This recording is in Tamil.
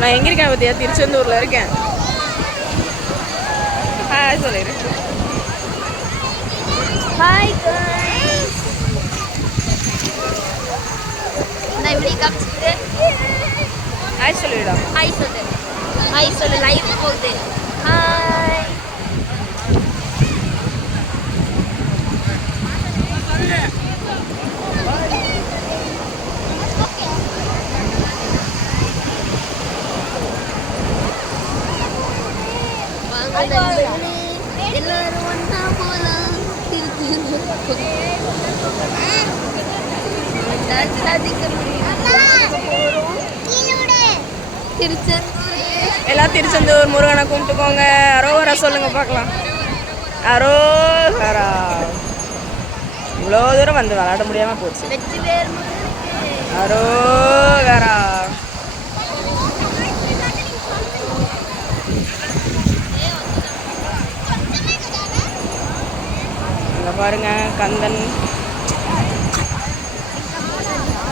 நான் எங்கே இருக்கேன் பார்த்தியா? திருச்செந்தூரில் இருக்கேன். ஹாய் சொல்லிடு. Hi guys. நான் இப்படி காமிச்சிட்டு ஹாய் சொல்லிடா. ஹாய் சொல்லு. ஹாய் சொல்லு. லைவ் போகுது. ஹாய். எல்லாரும் ஒன்றா போலாம். எல்லாம் திருச்செந்தூர் முருகனை கும்பிட்டுக்கோங்க. அரோகரா சொல்லுங்க பார்க்கலாம். அரோகரா. இவ்வளோ தூரம் வந்து விளையாட முடியாமல் போச்சு. அரோகரா. இங்கே பாருங்க கந்தன்